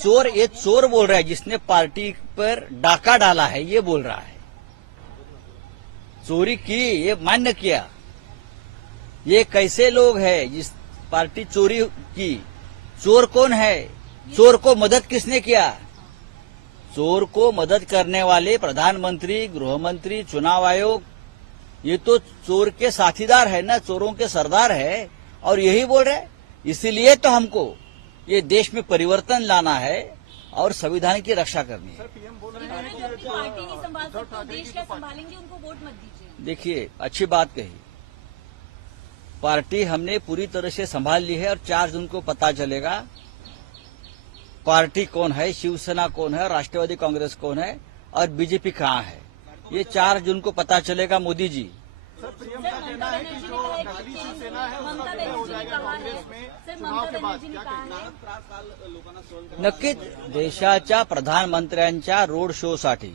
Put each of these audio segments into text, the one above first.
ये चोर बोल रहा है, जिसने पार्टी पर डाका डाला है ये बोल रहा है। चोरी की, ये मान्य किया। ये कैसे लोग हैं जिस पार्टी चोरी की? चोर कौन है? चोर को मदद किसने किया? चोर को मदद करने वाले प्रधानमंत्री, गृहमंत्री, चुनाव आयोग, ये तो चोर के साथीदार है ना, चोरों के सरदार है। और यही बोल रहे, इसीलिए तो हमको ये देश में परिवर्तन लाना है और संविधान की रक्षा करनी है। पार्टी नहीं संभाल सकते, देश क्या संभालेंगे? उनको वोट मत दीजिए। देखिए, अच्छी बात कही। पार्टी हमने पूरी तरह से संभाल ली है और 4 जून को पता चलेगा पार्टी कौन है, शिवसेना कौन है, राष्ट्रवादी कांग्रेस कौन है और बीजेपी कहाँ है। ये 4 जून को पता चलेगा। मोदी जी, नक्कीच देशाच्या प्रधानमंत्र्यांच्या रोड शोसाठी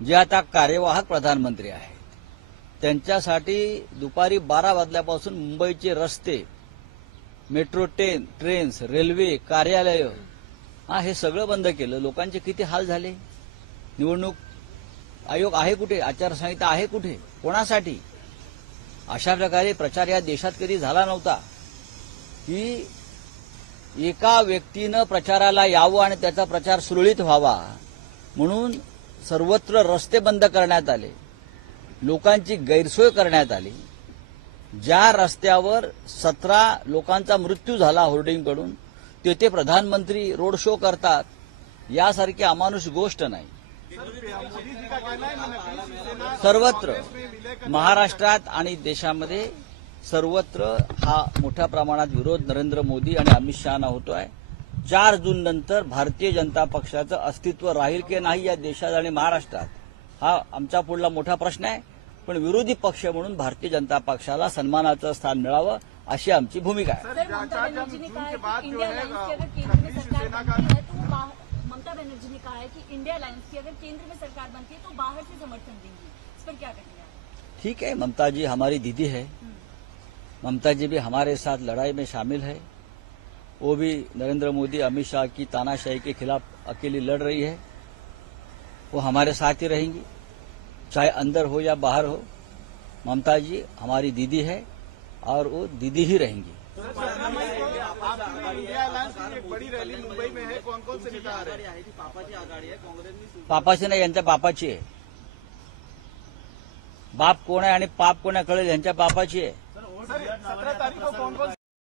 जे आता कार्यवाहक प्रधानमंत्री आहेत त्यांच्यासाठी दुपारी 12 वाजल्यापासून मुंबईचे रस्ते, मेट्रो ट्रेन्स, रेल्वे, कार्यालय हे सगळं बंद केलं। लोकांचे किती हाल झाले। निवडणूक आयोग आहे कुठे? आचारसंहिता आहे कुठे? कोणासाठी? अशा प्रकारे प्रचार या देशात कधी झाला नव्हता की एका व्यक्तीनं प्रचाराला यावं आणि त्याचा प्रचार सुरळीत व्हावा म्हणून सर्वत्र रस्ते बंद करण्यात आले, लोकांची गैरसोय करण्यात आली। ज्या रस्त्यावर 17 लोकांचा मृत्यू झाला होर्डिंगकडून, तेथे प्रधानमंत्री रोड शो करतात, यासारखी अमानुष गोष्ट नाही। सर्वत्र महाराष्ट्रात आणि देशामध्ये सर्वत्र हा मोठ्या प्रमाणात विरोध नरेंद्र मोदी आणि अमित शहाना होतोय। 4 जून नंतर भारतीय जनता पक्षाचं अस्तित्व राहील की नाही या देशात आणि महाराष्ट्रात, हा आमचा पुढला मोठा प्रश्न आहे। पण विरोधी पक्ष म्हणून भारतीय जनता पक्षाला सन्मानाचं स्थान मिळावं अशी आमची भूमिका आहे। ममता बनर्जी ने कहा है कि इंडिया अलायंस की अगर केंद्र में सरकार बनती है तो ममता बनर्जी ने कहा है कि इंडिया अलायंस की अगर केंद्र में सरकार बनती है तो बाहर से समर्थन देंगी। इस पर क्या कहेंगे आप? ठीक है, ममता जी हमारी दीदी है। ममता जी भी हमारे साथ लड़ाई में शामिल है। वो भी नरेंद्र मोदी, अमित शाह की तानाशाही के खिलाफ अकेली लड़ रही है। वो हमारे साथ ही रहेंगी, चाहे अंदर हो या बाहर हो। ममता जी हमारी दीदी है और वो दीदी ही रहेंगी। इंडिया अलायंस की एक बड़ी रैली मुंबई में है, कौन-कौन से नेता आ रहे हैं? पापाची आघाडी आहे, काँग्रेसनी पापाची नाही, यांच्या बापाची आहे। बाप कोण आहे आणि पाप कोणा कळेल, यांच्या बापाची आहे। 17 तारीख को कौन-कौन